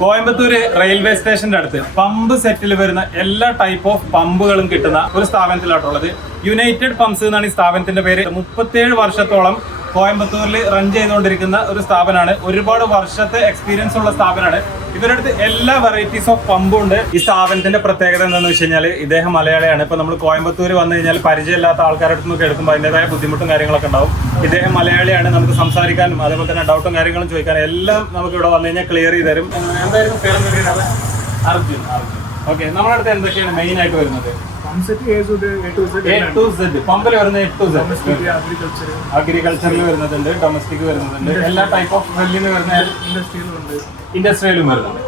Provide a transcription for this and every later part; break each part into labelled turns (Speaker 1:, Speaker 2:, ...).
Speaker 1: Coimbatore railway സ്റ്റേഷന്റെ അടുത്ത് pump സെറ്റിൽ വരുന്ന എല്ലാ ടൈപ്പ് ഓഫ് പമ്പുകളും കിട്ടുന്ന ഒരു സ്ഥാപനത്തിലാട്ടുള്ളത് യുണൈറ്റഡ് പമ്പ്സ് എന്നാണ് ഈ സ്ഥാപനത്തിന്റെ പേര്. മുപ്പത്തേഴ് വർഷത്തോളം കോയമ്പത്തൂരിൽ റൺ ചെയ്തുകൊണ്ടിരിക്കുന്ന ഒരു സ്ഥാപനമാണ്. ഒരുപാട് വർഷത്തെ എക്സ്പീരിയൻസ് ഉള്ള സ്ഥാപനമാണ്. ഇവരുടെ അടുത്ത് എല്ലാ വെറൈറ്റീസ് ഓഫ് പമ്പും ഉണ്ട്. ഈ സ്ഥാപനത്തിന്റെ പ്രത്യേകത എന്താണെന്ന് വെച്ച് കഴിഞ്ഞാൽ ഇദ്ദേഹം മലയാളിയാണ്. ഇപ്പൊ നമ്മൾ കോയമ്പത്തൂർ വന്നു കഴിഞ്ഞാൽ പരിചയമില്ലാത്ത ആൾക്കാരുടെ അടുത്ത് നിന്ന് കേൾക്കുമ്പോൾ അതിന്റെതായ ബുദ്ധിമുട്ടും കാര്യങ്ങളൊക്കെ ഉണ്ടാവും. ഇദ്ദേഹം മലയാളിയാണ് നമുക്ക് സംസാരിക്കാനും അതേപോലെ തന്നെ ഡൗട്ടും കാര്യങ്ങളും ചോദിക്കാനും എല്ലാം നമുക്ക് ഇവിടെ വന്നു കഴിഞ്ഞാൽ ക്ലിയർ ചെയ്ത് തരും. എന്തായിരുന്നു? അർജുൻ അർജുൻ. ഓക്കെ നമ്മുടെ അടുത്ത് എന്തൊക്കെയാണ് മെയിൻ ആയിട്ട് വരുന്നത്? പമ്പിൽ വരുന്ന എ ടു സെഡ്
Speaker 2: അഗ്രികൾച്ചർ
Speaker 1: അഗ്രികൾച്ചറിൽ വരുന്നതുണ്ട് ഡൊമസ്റ്റിക് വരുന്നതുണ്ട് എല്ലാ ടൈപ്പ് ഓഫ് വെല്ലിന് വരുന്ന ഇൻഡസ്ട്രിയിലും വരുന്നുണ്ട്.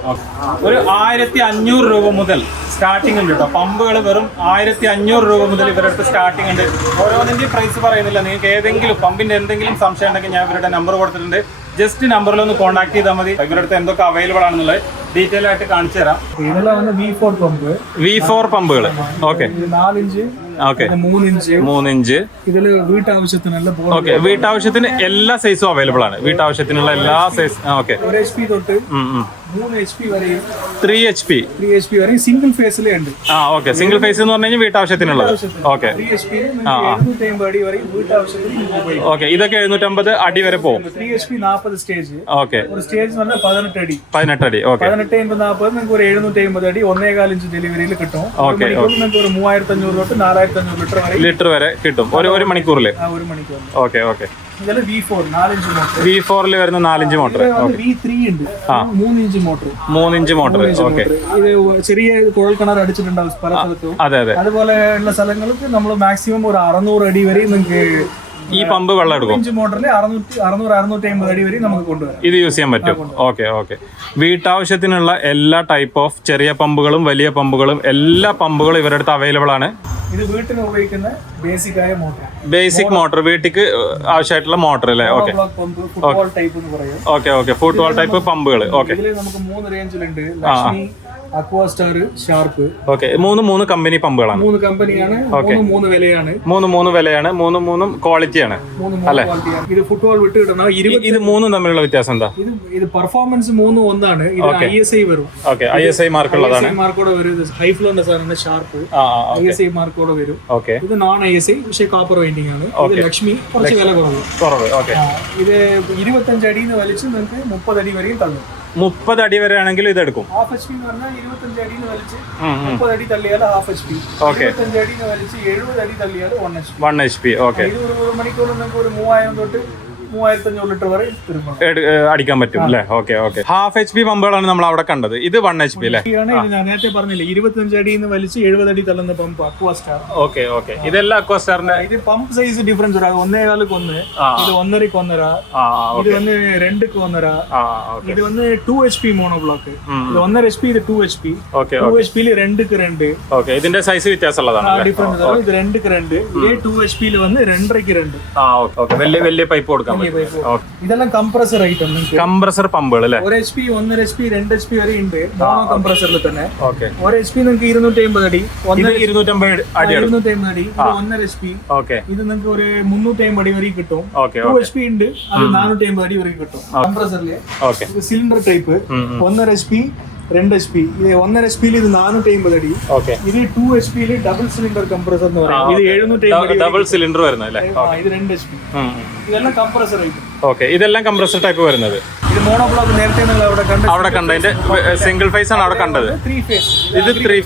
Speaker 1: ഒരു ആയിരത്തി അഞ്ഞൂറ് രൂപ മുതൽ സ്റ്റാർട്ടിംഗ് ഉണ്ട് കേട്ടോ പമ്പുകൾ വെറും ആയിരത്തി അഞ്ഞൂറ് രൂപ മുതൽ ഇവരുടെ അടുത്ത് സ്റ്റാർട്ടിംഗ് ഉണ്ട്. ഓരോന്നിന്റെയും പ്രൈസ് പറയുന്നില്ല. നിങ്ങൾക്ക് ഏതെങ്കിലും പമ്പിന്റെ എന്തെങ്കിലും സംശയം ഉണ്ടെങ്കിൽ ഞാൻ ഇവരുടെ നമ്പർ കൊടുത്തിട്ടുണ്ട്. ജസ്റ്റ് നമ്പറിൽ ഒന്ന് കോൺടാക്ട് ചെയ്താൽ മതി. ഇവരുടെ അടുത്ത് എന്തൊക്കെ അവൈലബിൾ ആണെന്നുള്ളത് ഡീറ്റെയിൽ ആയിട്ട് കാണിച്ചു തരാം.
Speaker 2: ഇതെല്ലാം വന്ന് V four pump
Speaker 1: V four പമ്പുകൾ ഓക്കെ
Speaker 2: നാലിഞ്ച്
Speaker 1: ഓക്കെ
Speaker 2: മൂന്നിഞ്ച്.
Speaker 1: മൂന്നിഞ്ച്.
Speaker 2: വീട്ടാവശ്യത്തിനുള്ള
Speaker 1: ഓക്കെ വീട്ടാവശ്യത്തിന് എല്ലാ സൈസും അവൈലബിൾ ആണ്. വീട്ടാവശ്യത്തിനുള്ള എല്ലാ സൈസ് ഓക്കെ
Speaker 2: ഒരു എച്ച് പി തൊട്ട് മൂന്ന് എച്ച് പി വരെയും
Speaker 1: three H P
Speaker 2: three H P വരെയും സിംഗിൾ ഫേസിലേ ഉണ്ട്.
Speaker 1: ആ ഓക്കെ സിംഗിൾ ഫേസ് എന്ന് പറഞ്ഞു കഴിഞ്ഞാൽ വീട്ടാവശ്യത്തിനുള്ളത്. ഓക്കെ
Speaker 2: ത്രീ എച്ച് പി എഴുന്നൂറ്റി അടി വരെയും വീട്ടാവശ്യത്തിന് നിങ്ങൾക്ക് ഉപയോഗിക്കാം
Speaker 1: ഓക്കെ ഇതൊക്കെ എഴുന്നൂറ്റമ്പത് അടി വരെ പോകും.
Speaker 2: ത്രീ എച്ച് പി നാൽപ്പത് സ്റ്റേജ്
Speaker 1: ഓക്കെ
Speaker 2: ഒരു സ്റ്റേജ് എന്ന് പറഞ്ഞാൽ പതിനെട്ട് അടി.
Speaker 1: പതിനെട്ട് അടി. ഓക്കെ
Speaker 2: പതിനെട്ട് ഇന്റു നാൽപ്പത് നിങ്ങൾക്ക് ഒരു എഴുന്നൂറ്റി അമ്പത് അടി ഒന്നേകാൽ ഇഞ്ച് ഡെലിവറിയിൽ കിട്ടും. ഓക്കെ നിങ്ങൾക്ക് ഒരു മൂവായിരത്തി അഞ്ഞൂറ് തൊട്ട് നാലായിരത്തി അഞ്ഞൂറ് ലിറ്റർ വരെ
Speaker 1: ലിറ്റർ വരെ കിട്ടും. ഒരു ഒരു മണിക്കൂറിൽ
Speaker 2: ഒരു മണിക്കൂർ
Speaker 1: ഓക്കെ ഓക്കെ
Speaker 2: വി
Speaker 1: ഫോറിൽ വരുന്ന നാലിഞ്ച് മോട്ടർ
Speaker 2: വി ത്രീ ഉണ്ട്. മൂന്ന് ഇഞ്ച് മോട്ടർ
Speaker 1: മൂന്നിഞ്ച് മോട്ടർ ഓക്കെ
Speaker 2: ഇത് ചെറിയ കുഴൽ കിണർ അടിച്ചിട്ടുണ്ടാവും പല സ്ഥലത്തും.
Speaker 1: അതെ അതെ.
Speaker 2: അതുപോലെ ഉള്ള സ്ഥലങ്ങൾക്ക് നമ്മൾ മാക്സിമം ഒരു അറുന്നൂറ് അടി വരെ നിങ്ങൾക്ക്
Speaker 1: ഈ പമ്പ് വെള്ളം എടുക്കും ഇത് യൂസ് ചെയ്യാൻ പറ്റും. ഓക്കെ ഓക്കെ വീട്ടാവശ്യത്തിനുള്ള എല്ലാ ടൈപ്പ് ഓഫ് ചെറിയ പമ്പുകളും വലിയ പമ്പുകളും എല്ലാ പമ്പുകളും ഇവരുടെ അടുത്ത് അവൈലബിൾ ആണ്.
Speaker 2: ഇത് വീട്ടിന് ഉപയോഗിക്കുന്ന ബേസിക് ആയ മോട്ടർ
Speaker 1: ബേസിക് മോട്ടർ വീട്ടിക്ക് ആവശ്യമായിട്ടുള്ള മോട്ടർ അല്ലേ? ഓക്കെ
Speaker 2: ഫുട്ബോൾ ടൈപ്പ് എന്ന് പറയും.
Speaker 1: ഓക്കെ ഓക്കെ ഫുട്ബോൾ ടൈപ്പ് പമ്പുകൾ ഓക്കെ
Speaker 2: നമുക്ക് മൂന്ന് റേഞ്ചിലുണ്ട് ലക്ഷ്മി അക്വാസ്റ്റാർ ഷാർപ്പ്
Speaker 1: ഓക്കെ മൂന്ന് മൂന്ന് കമ്പനി പമ്പുകളാണ്.
Speaker 2: മൂന്ന് കമ്പനിയാണ് മൂന്ന് മൂന്ന് വിലയാണ്.
Speaker 1: മൂന്ന് മൂന്ന് വിലയാണ്. മൂന്ന് മൂന്നും ക്വാളിറ്റിയാണ്
Speaker 2: ക്വാളിറ്റിയാണ് ഇത് ഫുട്ബോൾ വിട്ട് കിട്ടണം
Speaker 1: ഇത് മൂന്നും തമ്മിലുള്ള വ്യത്യാസം എന്താ?
Speaker 2: ഇത് ഇത് പെർഫോമൻസ് മൂന്നും ഒന്നാണ്. ഇത് ഐ എസ് ഐ വരും.
Speaker 1: ഓക്കെ ഐ എസ് ഐ മാർക്കുള്ളതാണ്
Speaker 2: മാർക്കോടെ വരും. ഹൈ ഫ്ലോന്റെ സാധനമാണ് ഷാർപ്പ് ഐ എസ് ഐ മാർക്കോടെ വരും.
Speaker 1: ഓക്കെ
Speaker 2: ഇത് നോൺ ഐ എസ് ഐ പക്ഷേ കോപ്പർ വൈൻഡിങ് ആണ്. ഇത് ലക്ഷ്മി കുറച്ച് വില കുറവ്.
Speaker 1: കുറവ് ഓക്കെ
Speaker 2: ഇത് ഇരുപത്തഞ്ച് അടിയിൽ നിന്ന് വലിച്ച് നിങ്ങൾക്ക് മുപ്പത് അടി വരെയും തള്ളും
Speaker 1: മുപ്പത് അടി വരെ ആണെങ്കിൽ ഇത് എടുക്കും
Speaker 2: ഹാഫ് എച്ച് പി എന്ന് പറഞ്ഞാൽ ഇരുപത്തഞ്ച് അടിയിൽ നിന്ന് വലിച്ച്
Speaker 1: ഉം, ഉം.
Speaker 2: മുപ്പത് അടി തള്ളിയാൽ ഹാഫ് എച്ച് പി
Speaker 1: Okay.
Speaker 2: ഇരുപത്തഞ്ച് അടിയിൽ വലിച്ച് എഴുപത് അടി തള്ളിയാൽ one H P
Speaker 1: one H P okay
Speaker 2: ഇത് ഒരു മണിക്കൂർ നമുക്ക് ഒരു മൂവായിരം തൊട്ട്
Speaker 1: അടിക്കാൻ പറ്റും അല്ലെ? Okay okay. Half H P പമ്പുകളാണ് നമ്മൾ അവിടെ കണ്ടത്. ഇത് വൺ എച്ച് പി അല്ലെ?
Speaker 2: നേരത്തെ പറഞ്ഞില്ലേ ഇരുപത്തിയഞ്ച് അടിയിൽ നിന്ന് വലിച്ച് എഴുപത് അടി തള്ളുന്ന പമ്പ് അക്വാസ്റ്റാർ
Speaker 1: ഓക്കെ ഓക്കെ. ഇതെല്ലാം അക്വാസ്റ്റാറിന്റെ
Speaker 2: ഇത് പമ്പ് സൈസ് ഡിഫറൻസ് ഒരാ ഒന്നേകാലക്ക് ഒന്ന് ഇത് ഒന്നരക്ക് ഒന്നര ഇത് വന്ന് രണ്ടുക്ക് ഒന്നര
Speaker 1: ഇത് വന്ന്
Speaker 2: two H P mono block ഇത് ഒന്നര എച്ച് പി ഇത് two H P
Speaker 1: okay
Speaker 2: two H പിയിൽ രണ്ടുക്ക് രണ്ട്.
Speaker 1: ഓക്കെ ഇതിന്റെ സൈസ് വ്യത്യാസമുള്ളതാണ് ഡിഫറൻസ്
Speaker 2: ഇത് രണ്ടുക്ക് രണ്ട്. ഇതേ ടു എച്ച് പിയിൽ വന്ന് രണ്ടരക്ക് രണ്ട്.
Speaker 1: ആ ഓക്കെ വലിയ വലിയ പൈപ്പ്
Speaker 2: കൊടുക്കാം ഇതെല്ലാം കംപ്രസർ ഐറ്റം
Speaker 1: കംപ്രസർ പമ്പുകൾ അല്ലേ?
Speaker 2: ഒരു എച്ച് പി ഒന്നര എച്ച് പി രണ്ട് എച്ച് പി വരെ ഉണ്ട്. കംപ്രസറിൽ തന്നെ. ഒരു എച്ച് പി നിങ്ങൾക്ക് ഇരുന്നൂറ്റി അമ്പത് അടി
Speaker 1: ഇരുന്നൂറ്റമ്പത് അടി
Speaker 2: ഇരുന്നൂറ്റി അമ്പത് അടി ഒന്നര എച്ച് പി ഇത് നിങ്ങൾക്ക് ഒരു മുന്നൂറ്റി അമ്പത് അടി വരെ കിട്ടും. ടു എച്ച് പി ഉണ്ട് അത് നാനൂറ്റി അമ്പത് അടി വരെ കിട്ടും. കംപ്രസറിൽ സിലിണ്ടർ ടൈപ്പ് ഒന്നര എച്ച് പി രണ്ട് എച്ച് പി ഇത് ഒന്നര എച്ച് പിയിൽ ഇത് നാനൂറ്റി അമ്പത് അടി.
Speaker 1: ഓക്കെ.
Speaker 2: ഇത് ടു എച്ച് പിയിൽ ഡബിൾ സിലിണ്ടർ കംപ്രസർ എന്ന് പറയും. ഇത് എഴുന്നൂറ്റി
Speaker 1: ഡബിൾ സിലിണ്ടർ വരുന്നത്
Speaker 2: ഇത് രണ്ട് എച്ച് പി ഇതെല്ലാം കംപ്രസർ ആയിട്ട്
Speaker 1: ഓക്കെ. ഇതെല്ലാം കംപ്രസർ ടൈപ്പ് വരുന്നത്.
Speaker 2: ഇത് മോണോ ബ്ലോക്ക് നേരത്തെ നിങ്ങൾ അവിടെ കണ്ട
Speaker 1: അവിടെ കണ്ടതിന്റെ സിംഗിൾ ഫേസ് ആണ് അവിടെ കണ്ടത്.
Speaker 2: ത്രീ ഫേസ്
Speaker 1: ഇത് ത്രീ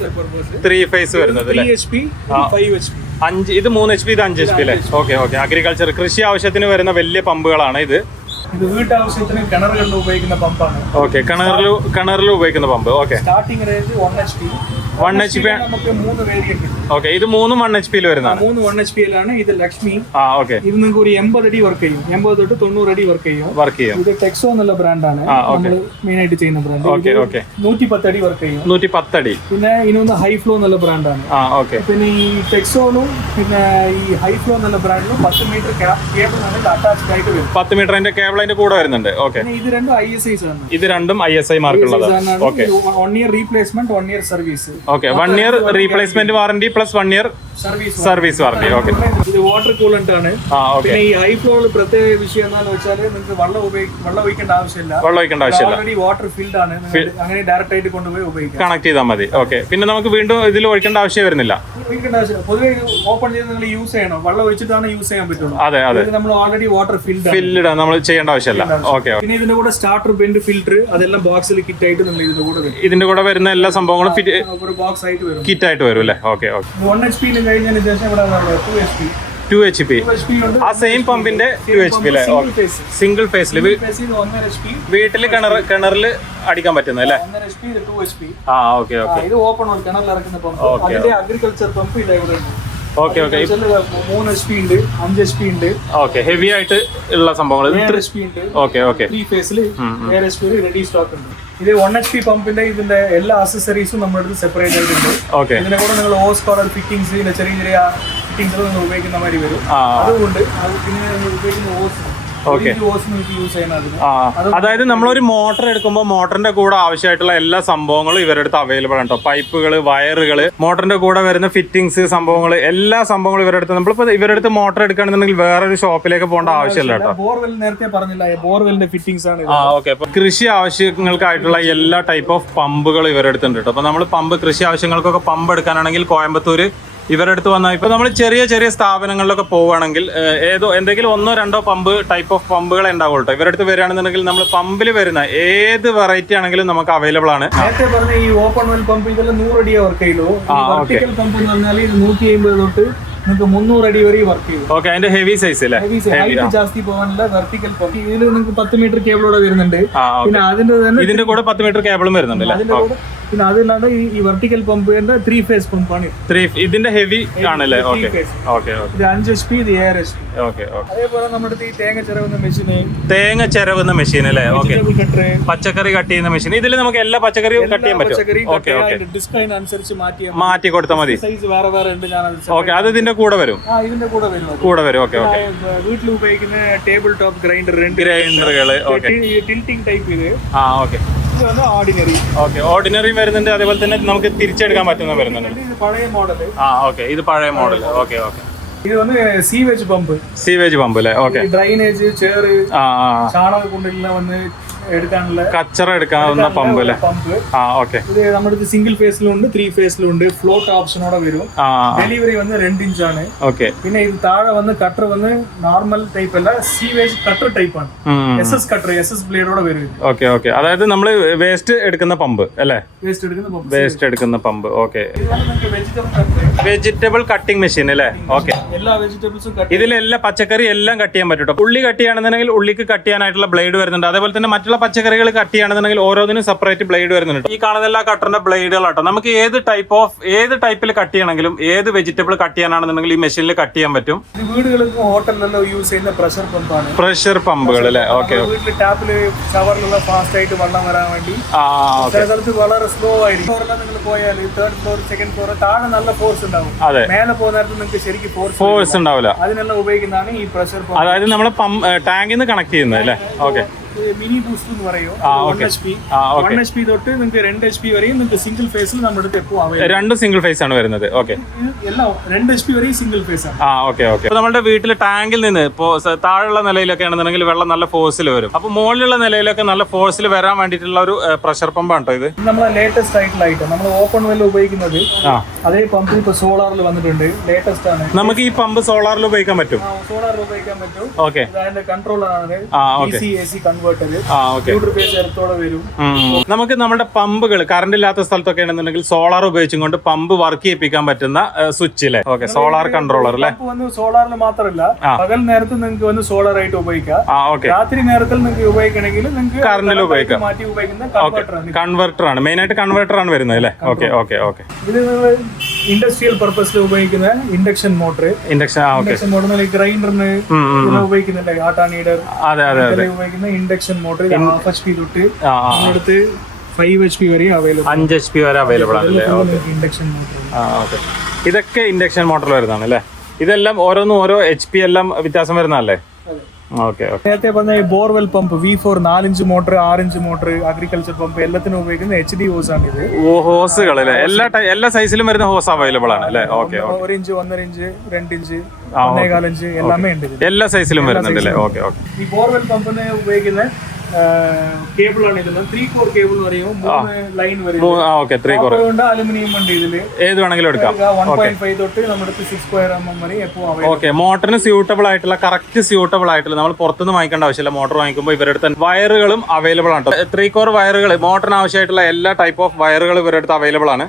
Speaker 1: ത്രീ ഫേസ് വരുന്നത്
Speaker 2: ത്രീ
Speaker 1: അല്ലേ?
Speaker 2: H P five H P
Speaker 1: അഞ്ച് ഇത് മൂന്ന് എച്ച് പി ഇത് അഞ്ച് എച്ച് പി അല്ലേ? Okay okay. അഗ്രികൾച്ചർ കൃഷി ആവശ്യത്തിന് വരുന്ന വലിയ പമ്പുകളാണ് ഇത്.
Speaker 2: ഇത് വീട്ടാവശ്യത്തിന് കിണറുകളിൽ ഉപയോഗിക്കുന്ന പമ്പാണ്.
Speaker 1: ഓക്കെ കിണറിൽ കിണറിൽ ഉപയോഗിക്കുന്ന pump. Okay
Speaker 2: starting range one H P
Speaker 1: one H P
Speaker 2: നമുക്ക് മൂന്ന് വേരിയന്റ്
Speaker 1: ഓക്കെ ഇത് മൂന്നും വൺ എച്ച് പിയിൽ വരുന്നതാണ്.
Speaker 2: മൂന്ന് വൺ എച്ച് ആണ് ഇത് ലക്ഷ്മി.
Speaker 1: ആ ഓക്കെ
Speaker 2: ഇത് നിങ്ങൾക്ക് ഒരു എൺപത് അടി വർക്ക് ചെയ്യും. എൺപത് തൊട്ട് തൊണ്ണൂറ് അടി വർക്ക് ചെയ്യും.
Speaker 1: വർക്ക് ചെയ്യും.
Speaker 2: ഇത് ടെക്സോ എന്നുള്ള ബ്രാൻഡാണ്
Speaker 1: ആണ്.
Speaker 2: നമ്മൾ മെയിൻ ആയിട്ട് ചെയ്യുന്ന ബ്രാൻഡ്
Speaker 1: ഓക്കെ ഓക്കെ
Speaker 2: നൂറ്റി അടി വർക്ക് ചെയ്യും.
Speaker 1: നൂറ്റി അടി.
Speaker 2: പിന്നെ ഇനൊന്ന് ഹൈ ഫ്ലോ എന്നുള്ള ബ്രാൻഡാണ്
Speaker 1: ആ ഓക്കെ
Speaker 2: പിന്നെ ഈ ടെക്സോനും പിന്നെ ഈ ഹൈ ഫ്ലോ എന്നുള്ള ബ്രാൻഡിലും പത്ത് മീറ്റർ കേബിൾ ആണ് അറ്റാച്ച്ഡ് ആയിട്ട് വരും
Speaker 1: പത്ത് മീറ്റർ അതിന്റെ കേബിൾ അതിന്റെ കൂടെ വരുന്നുണ്ട്. ഓക്കെ
Speaker 2: ഇത് രണ്ടും ഐ എസ് ഐസ് ആണ്.
Speaker 1: ഇത് രണ്ടും I S I മാർക്കുള്ളതാണ് okay
Speaker 2: one year replacement one year service
Speaker 1: okay one year replacement warranty plus one year
Speaker 2: service
Speaker 1: warranty. Okay.
Speaker 2: ഇത് വാട്ടർ കൂളന്റ് ആണ്. പിന്നെ ഈ ഹൈ ഫ്ലോ പ്രത്യേക വിഷയം എന്താണെന്ന് വെച്ചാൽ നിങ്ങൾക്ക് വെള്ളം ഉപയോഗിക്കും വെള്ളം ഒഴിക്കേണ്ട ആവശ്യമില്ല.
Speaker 1: വെള്ളം ഒഴിക്കേണ്ട ആവശ്യമില്ല.
Speaker 2: ഓൾറെഡി വാട്ടർ ഫിൽഡ് ആണ്. അങ്ങനെ ഡയറക്റ്റ് ആയിട്ട് കൊണ്ടുപോയി ഉപയോഗിക്കാം.
Speaker 1: കണക്ട് ചെയ്താൽ മതി. ഓക്കെ. പിന്നെ നമുക്ക് വീണ്ടും ഇതിൽ ഒഴിക്കേണ്ട ആവശ്യം വരുന്നില്ല.
Speaker 2: ഒഴിക്കേണ്ട പൊതുവെ ഓപ്പൺ ചെയ്ത് നിങ്ങൾ യൂസ് ചെയ്യണം. വെള്ളം ഒഴിച്ചിട്ടാണ് യൂസ് ചെയ്യാൻ പറ്റുള്ളൂ.
Speaker 1: അതെ അതെ.
Speaker 2: നമ്മൾ ഓൾറെഡി വാട്ടർ ഫിൽഡ് ആണ്.
Speaker 1: നമ്മൾ ചെയ്യേണ്ട ആവശ്യമില്ല. ഓക്കെ
Speaker 2: പിന്നെ ഇതിന്റെ കൂടെ സ്റ്റാർട്ടർ ബെൻഡ് ഫിൽറ്റർ അതെല്ലാം ബോക്സിൽ കിറ്റ് ആയിട്ട് നമ്മൾ ഇതിന്റെ കൂടെ
Speaker 1: ഇതിന്റെ കൂടെ വരുന്ന എല്ലാ സംഭവങ്ങളും
Speaker 2: ബോക്സ് ആയിട്ട് വരും.
Speaker 1: കിറ്റ് ആയിട്ട് വരും അല്ലേ? Okay okay.
Speaker 2: വൺ എച്ച് പിയിൽ കഴിഞ്ഞതിന് ശേഷം ഇവിടെ two H P
Speaker 1: two H ആ സെയിം പമ്പിന്റെ ടു എച്ച് പി അല്ലേ
Speaker 2: സിംഗിൾ ഫേസ്
Speaker 1: സിംഗിൾ ഫേസിൽ വീട്ടിൽ കിണർ കിണറിൽ അടിക്കാൻ പറ്റുന്നത് അല്ലേ? ആ ഓക്കെ ഓക്കെ
Speaker 2: ഇത് ഓപ്പൺ കിണറിൽ ഇറക്കുന്ന പമ്പ് അതിന്റെ അഗ്രികൾച്ചർ പമ്പ് ഇത് ഇവിടെ
Speaker 1: ഓക്കെ ഓക്കെ
Speaker 2: മൂന്ന് എച്ച് പി ഉണ്ട് അഞ്ച് എച്ച് പി ഉണ്ട്.
Speaker 1: ഓക്കെ ഹെവി ആയിട്ട് ഉള്ള സംഭവങ്ങൾ. ഓക്കെ ഓക്കെ
Speaker 2: ത്രീ ഫേസിൽ എച്ച് പി റെഡി സ്റ്റോക്ക് ഉണ്ട്. ഇത് വൺ എച്ച് പി പമ്പിന്റെ ഇതിന്റെ എല്ലാ ആക്സസറീസും നമ്മുടെ അടുത്ത് സെപ്പറേറ്റ് ആയിട്ടുണ്ട് ഇതിനെ കൂടെ നിങ്ങൾ ഓസ് കോറൽ ഫിറ്റിംഗ്സ് ചെറിയ ചെറിയ ഫിറ്റിംഗ്സ് നിങ്ങൾ ഉപയോഗിക്കുന്ന മാതിരി വരും. അതുകൊണ്ട് അത് പിന്നെ ഉപയോഗിക്കുന്ന ഓസ്
Speaker 1: അതായത് നമ്മളൊരു മോട്ടർ എടുക്കുമ്പോൾ മോട്ടറിന്റെ കൂടെ ആവശ്യമായിട്ടുള്ള എല്ലാ സംഭവങ്ങളും ഇവരുടെ അടുത്ത് അവൈലബിൾ ആണ് കേട്ടോ പൈപ്പുകൾ വയറുകൾ മോട്ടറിന്റെ കൂടെ വരുന്ന ഫിറ്റിംഗ്സ് സംഭവങ്ങൾ എല്ലാ സംഭവങ്ങളും ഇവരുടെ അടുത്ത് നമ്മളിപ്പോ ഇവരുടെ അടുത്ത് മോട്ടർ എടുക്കുകയാണെന്നുണ്ടെങ്കിൽ വേറൊരു ഷോപ്പിലേക്ക് പോകേണ്ട ആവശ്യമില്ല കേട്ടോ
Speaker 2: ബോർവെൽ നേരത്തെ പറഞ്ഞില്ല. ബോർവെല്ലിന്റെ ഫിറ്റിംഗ്സ് ആണ്
Speaker 1: ആ ഓക്കെ അപ്പൊ കൃഷി ആവശ്യങ്ങൾക്കായിട്ടുള്ള എല്ലാ ടൈപ്പ് ഓഫ് പമ്പുകൾ ഇവരുടെ അടുത്തുണ്ട് കേട്ടോ അപ്പൊ നമ്മൾ പമ്പ് കൃഷി ആവശ്യങ്ങൾക്കൊക്കെ പമ്പ് എടുക്കാനാണെങ്കിൽ കോയമ്പത്തൂര് ഇവരുടെ അടുത്ത് വന്നാൽ ഇപ്പൊ നമ്മൾ ചെറിയ ചെറിയ സ്ഥാപനങ്ങളിലൊക്കെ പോവുകയാണെങ്കിൽ ഏതോ എന്തെങ്കിലും ഒന്നോ രണ്ടോ പമ്പ് ടൈപ്പ് ഓഫ് പമ്പുകൾ ഉണ്ടാവുള്ളൂ കേട്ടോ ഇവരുടെ അടുത്ത് വരികയാണെന്നുണ്ടെങ്കിൽ നമ്മൾ പമ്പിൽ വരുന്ന ഏത് വെറൈറ്റി ആണെങ്കിലും നമുക്ക് അവൈലബിൾ ആണ്.
Speaker 2: നേരത്തെ പറഞ്ഞ ഈ ഓപ്പൺ വെൽ പമ്പ് ഇതെല്ലാം നൂറടിയേ വർക്ക് ചെയ്യുള്ളൂ വെർട്ടിക്കൽ പമ്പ് എന്ന് പറഞ്ഞാൽ ഇത് നൂറ്റി അമ്പത് തൊട്ട് നിങ്ങൾക്ക് മുന്നൂറ് അടി വരെ വർക്ക് ചെയ്യും
Speaker 1: ഓക്കെ അതിന്റെ ഹെവി സൈസ് അല്ലേ?
Speaker 2: ഹെവി സൈസ് ജാസ്തി പോകാനുള്ള വെർട്ടിക്കൽ പമ്പ് ഇതിൽ നിങ്ങൾക്ക് പത്ത് മീറ്റർ കേബിളോടെ വരുന്നുണ്ട്. പിന്നെ അതിന്റെ തന്നെ
Speaker 1: ഇതിന്റെ കൂടെ പത്ത് മീറ്റർ കേബിളും വരുന്നുണ്ട്
Speaker 2: അതിന്റെ കൂടെ പിന്നെ അതല്ലാണ്ട് ഈ- വെർട്ടിക്കൽ പമ്പിന്റെ ത്രീ ഫേസ് പമ്പാണ്
Speaker 1: ത്രീ ഇതിന്റെ ഹെവി ആണല്ലേ? ഓക്കെ. ഓക്കെ
Speaker 2: ഇത് അഞ്ച് എച്ച് പി ഇത് ഏഴ് എച്ച് പി
Speaker 1: ഓക്കെ
Speaker 2: അതേപോലെ നമ്മുടെ ഈ തേങ്ങ ചിരവുന്ന മെഷീന്
Speaker 1: തേങ്ങ ചിരവുന്ന മെഷീൻ അല്ലേ? ഓക്കെ പച്ചക്കറി കട്ട് ചെയ്യുന്ന മെഷീൻ ഇതിൽ നമുക്ക് എല്ലാ പച്ചക്കറിയും കട്ട് ചെയ്യാൻ പറ്റും. ഓക്കെ ഓക്കെ
Speaker 2: ഡിസ്കൈൻ അനുസരിച്ച് മാറ്റി
Speaker 1: മാറ്റി കൊടുത്താൽ മതി.
Speaker 2: സൈസ് വേറെ വേറെ ഉണ്ട് ഞാൻ
Speaker 1: ഓക്കെ അത് ഇതിന്റെ കൂടെ വരും.
Speaker 2: ആ ഇതിന്റെ കൂടെ വരും
Speaker 1: കൂടെ വരും. ഓക്കെ ഓക്കെ
Speaker 2: വീട്ടിൽ ഉപയോഗിക്കുന്ന ടേബിൾ ടോപ്പ് ഗ്രൈൻഡർ രണ്ട്
Speaker 1: ഗ്രൈൻഡറുകൾ ഓക്കെ
Speaker 2: ടിൽറ്റിംഗ് ടൈപ്പ് ഇത്.
Speaker 1: ആ ഓക്കെ
Speaker 2: ഇത് വന്ന് ഓർഡിനറി
Speaker 1: ഓക്കെ ഓർഡിനറി വരുന്നുണ്ട്. അതേപോലെ തന്നെ നമുക്ക് തിരിച്ചെടുക്കാൻ പറ്റുന്ന വരുന്നുണ്ട്.
Speaker 2: ഇത് പഴയ മോഡൽ
Speaker 1: ആ ഓക്കെ ഇത് പഴയ മോഡൽ ഓക്കെ ഓക്കെ
Speaker 2: ഇത് വന്ന് സീവേജ് പമ്പ്
Speaker 1: സീവേജ് പമ്പ് അല്ലേ ഓക്കെ
Speaker 2: ഡ്രൈനേജ് ചേറ്
Speaker 1: ആ ആ
Speaker 2: ചാണക കുണ്ടെല്ലാം വന്ന് എടുക്കാനുള്ള
Speaker 1: കച്ചറ എടുക്കാവുന്ന പമ്പ് അല്ലേ?
Speaker 2: പമ്പ്
Speaker 1: ആ ഓക്കെ
Speaker 2: ഇത് നമ്മുടെ സിംഗിൾ ഫേസിലും ഉണ്ട് ത്രീ ഫേസിലും ഉണ്ട്. ഫ്ലോട്ട് ഓപ്ഷനോടെ വരും. ഡെലിവറി വന്ന് രണ്ട് ആണ്.
Speaker 1: ഓക്കെ
Speaker 2: പിന്നെ ഇത് താഴെ വന്ന് കട്ടർ വന്ന് നോർമൽ ടൈപ്പ് അല്ല സീവേജ് കട്ടർ ടൈപ്പ് ആണ്. S S cutter S S ബ്ലേഡോടെ വരും
Speaker 1: ഓക്കെ ഓക്കെ അതായത് നമ്മൾ വേസ്റ്റ് എടുക്കുന്ന പമ്പ് അല്ലേ?
Speaker 2: വേസ്റ്റ് എടുക്കുന്ന പമ്പ്
Speaker 1: വേസ്റ്റ് എടുക്കുന്ന pump okay
Speaker 2: vegetable
Speaker 1: cutting machine അല്ലേ? ഓക്കെ
Speaker 2: എല്ലാ വെജിറ്റബിൾസും
Speaker 1: ഇതിലെല്ലാം പച്ചക്കറി എല്ലാം കട്ട് ചെയ്യാൻ പറ്റും ഉള്ളി കട്ട് ചെയ്യണമെന്നുണ്ടെങ്കിൽ ഉള്ളിക്ക് കട്ട് ചെയ്യാനായിട്ടുള്ള ബ്ലേഡ് വരുന്നുണ്ട്. അതേപോലെ തന്നെ മറ്റുള്ള പച്ചക്കറികൾ കട്ട് ചെയ്യണമെന്നുണ്ടെങ്കിൽ ഓരോന്നിനും സെപ്പറേറ്റ് ബ്ലേഡ് വരുന്നുണ്ട്. ഈ കാണുന്ന എല്ലാ കട്ടറിന്റെ ബ്ലേഡുകളാട്ടോ നമുക്ക് ഏത് ടൈപ്പ് ഓഫ് ഏത് ടൈപ്പിൽ കട്ട് ചെയ്യണമെങ്കിലും ഏത് വെജിറ്റബിൾ കട്ട് ചെയ്യാനാണെന്നുണ്ടെങ്കിൽ ഈ മെഷീനിൽ കട്ട് ചെയ്യാൻ പറ്റും.
Speaker 2: വീടുകൾക്കും ഹോട്ടലിലെല്ലാം യൂസ് ചെയ്യുന്ന പ്രഷർ പമ്പാണ്
Speaker 1: പ്രഷർ പമ്പുകൾ അല്ലേ? ഓക്കെ
Speaker 2: വീട്ടിൽ ടാപ്പിൽ ഷവറിലുള്ള ഫാസ്റ്റ് ആയിട്ട് വെള്ളം വരാൻ വേണ്ടി സ്ഥലത്ത് വളരെ സ്ലോ ആയിരിക്കും. നിങ്ങൾ പോയാൽ തേർഡ് ഫ്ലോർ സെക്കൻഡ് ഫ്ലോർ താഴെ നല്ല ഫോഴ്സ് ഉണ്ടാവും.
Speaker 1: അതെ.
Speaker 2: മേലെ പോകുന്ന നിങ്ങൾക്ക് ശരിക്കും ഫോഴ്സ്
Speaker 1: ഫോഴ്സ് ഉണ്ടാവില്ല.
Speaker 2: അതിനെല്ലാം ഉപയോഗിക്കുന്നതാണ് ഈ പ്രഷർ പമ്പ്
Speaker 1: അതായത് നമ്മൾ ടാങ്കിൽ നിന്ന് കണക്ട് ചെയ്യുന്നത് അല്ലേ? ഓക്കെ
Speaker 2: മിനി ബൂസ്റ്റ് എന്ന് പറയും. One. H P one H P തൊട്ട് നിങ്ങൾക്ക് രണ്ട് എച്ച് പി വരെയും നിങ്ങൾക്ക് സിംഗിൾ ഫേസിൽ നമ്മുടെ അടുത്ത് എപ്പോൾ അവൈലബിൾ
Speaker 1: രണ്ടും സിംഗിൾ ഫേസ് ആണ് വരുന്നത്. ഓക്കെ.
Speaker 2: എല്ലാം രണ്ട് എച്ച് പി വരെയും സിംഗിൾ ഫേസ് ആണ്.
Speaker 1: ആ ഓക്കെ ഓക്കെ. അപ്പോൾ നമ്മുടെ വീട്ടിലെ ടാങ്കിൽ നിന്ന് ഇപ്പോൾ താഴെയുള്ള നിലയിലൊക്കെ ആണെന്നുണ്ടെങ്കിൽ വെള്ളം നല്ല ഫോഴ്സിൽ വരും. അപ്പോൾ മുകളിലുള്ള നിലയിലൊക്കെ നല്ല ഫോഴ്സിൽ വരാൻ വേണ്ടിയിട്ടുള്ള ഒരു പ്രഷർ പമ്പ് കേട്ടോ ഇത്?
Speaker 2: നമ്മളെ ലേറ്റസ്റ്റ് ആയിട്ടുള്ള ഐറ്റം നമ്മൾ ഓപ്പൺ വെൽ ഉപയോഗിക്കുന്നത് അതേ പമ്പ് ഇപ്പോൾ സോളാറിൽ വന്നിട്ടുണ്ട്. ലേറ്റസ്റ്റ് ആണ്.
Speaker 1: നമുക്ക് ഈ പമ്പ് സോളാറിൽ ഉപയോഗിക്കാൻ പറ്റും?
Speaker 2: സോളാറിൽ ഉപയോഗിക്കാൻ പറ്റും.
Speaker 1: ഓക്കെ.
Speaker 2: അതിന്റെ കൺട്രോളർ ആണ്. കൺവേർട്ടർ
Speaker 1: നമുക്ക് നമ്മുടെ പമ്പുകൾ കറണ്ട് ഇല്ലാത്ത സ്ഥലത്തൊക്കെ ആണെന്നുണ്ടെങ്കിൽ സോളാർ ഉപയോഗിച്ചുകൊണ്ട് പമ്പ് വർക്ക് ചെയ്യിപ്പിക്കാൻ പറ്റുന്ന സ്വിച്ച് അല്ലേ ഓക്കെ സോളാർ കൺട്രോളർ അല്ലേ
Speaker 2: സോളാറിൽ മാത്രമല്ല പകൽ നേരത്ത് നിങ്ങൾക്ക് വന്ന് സോളാർ ആയിട്ട് ഉപയോഗിക്കാം. രാത്രി നേരത്തിൽ നിങ്ങൾക്ക് ഉപയോഗിക്കണമെങ്കിൽ നിങ്ങൾക്ക്
Speaker 1: കറണ്ടിൽ ഉപയോഗിക്കാം.
Speaker 2: മാറ്റി ഉപയോഗിക്കുന്ന കൺവേർട്ടർ ആണ്.
Speaker 1: മെയിൻ ആയിട്ട് കൺവെർട്ടർ ആണ് വരുന്നത് അല്ലേ ഓക്കെ ഓക്കെ ഓക്കെ
Speaker 2: ഇത് നിങ്ങൾ ഇൻഡസ്ട്രിയൽ പർപ്പസിൽ ഉപയോഗിക്കുന്ന induction motor
Speaker 1: induction
Speaker 2: induction motor ഗ്രൈൻഡറിന് ഉപയോഗിക്കുന്നുണ്ട്
Speaker 1: അതെ
Speaker 2: ഉപയോഗിക്കുന്ന induction motor half H P തൊട്ട് അടുത്ത് ഫൈവ് എച്ച് പി വരെ അവൈലബിൾ
Speaker 1: അഞ്ച് എച്ച് പി വരെ അവൈലബിൾ ആണല്ലേ
Speaker 2: ഇൻഡക്ഷൻ മോട്ടർ
Speaker 1: ഇതൊക്കെ ഇൻഡക്ഷൻ മോട്ടറിൽ വരുന്നതാണ് അല്ലേ? ഇതെല്ലാം ഓരോന്നും ഓരോ എച്ച് പി എല്ലാം വ്യത്യാസം വരുന്നതല്ലേ?
Speaker 2: നേരത്തെ പറഞ്ഞ ബോർവെൽ പമ്പ് വി ഫോർ നാലിഞ്ച് മോട്ടർ ആറിഞ്ച് മോട്ടർ അഗ്രികൾച്ചർ പമ്പ് എല്ലാത്തിനും ഉപയോഗിക്കുന്ന എച്ച് ഡി ഹോസ് ആണ് ഇത്
Speaker 1: ഹോസുകൾ എല്ലാ എല്ലാ സൈസിലും വരുന്ന ഹോസ് അവൈലബിൾ ആണ് അല്ലേ? ഓക്കെ
Speaker 2: ഒരു ഇഞ്ച് ഒന്നര ഇഞ്ച് രണ്ട് ഇഞ്ച് ഒന്നേകാൽ ഇഞ്ച് എല്ലാമേ ഉണ്ട്
Speaker 1: എല്ലാ സൈസിലും വരുന്നുണ്ട് അല്ലേ? Okay okay.
Speaker 2: ഈ ബോർവെൽ പമ്പിന് ഉപയോഗിക്കുന്ന കേബിൾ ആണ് ഇതിൽ ത്രീ കോർ കേബിൾ പറയുമ്പോൾ മൂന്ന് ലൈൻ വരും
Speaker 1: ആ ഓക്കെ ത്രീ കോർ
Speaker 2: ഉണ്ട് അലുമിനിയം ഉണ്ട് ഇതിൽ.
Speaker 1: ഏത് വേണമെങ്കിലും എടുക്കാം.
Speaker 2: വൺ പോയിന്റ് ഫൈവ് തൊട്ട് നമ്മുടെ സിക്സ് സ്ക്വയർ എം എം വരെ എപ്പോൾ അവൈലബിൾ
Speaker 1: ഓക്കെ മോട്ടറിന് സ്യൂട്ടബിൾ ആയിട്ടുള്ള കറക്റ്റ് സ്യൂട്ടബിൾ ആയിട്ടുള്ള നമ്മൾ പുറത്തുനിന്ന് വാങ്ങിക്കേണ്ട ആവശ്യമില്ല. മോട്ടർ വാങ്ങിക്കുമ്പോൾ ഇവരുടെ വയറുകളും അവൈലബിൾ ആണ് ത്രീ കോർ വയറുകൾ മോട്ടറിന് ആവശ്യമായിട്ടുള്ള എല്ലാ ടൈപ്പ് ഓഫ് വയറുകളും ഇവരുടെ അവൈലബിൾ ആണ്.